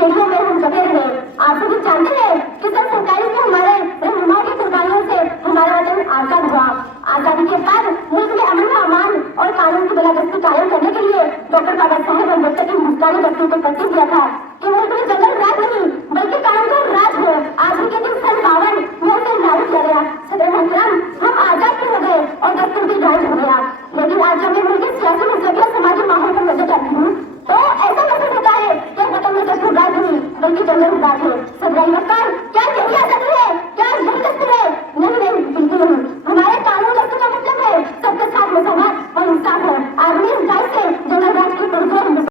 बेड़ियों में हम कटे रहे। आप सभी जानते हैं कि सन 47 में हमारे रहनुमा की कुर्बानियों से हमारा वतन आजाद हुआ। आजादी के बाद मुल्क में अमन व अमान और कानून की बलागश्ती कायम करने के लिए डॉक्टर बाबा साहेब अम्बेडकर की हिंदुस्तानी बस्तियों को तस्वीर दिया था।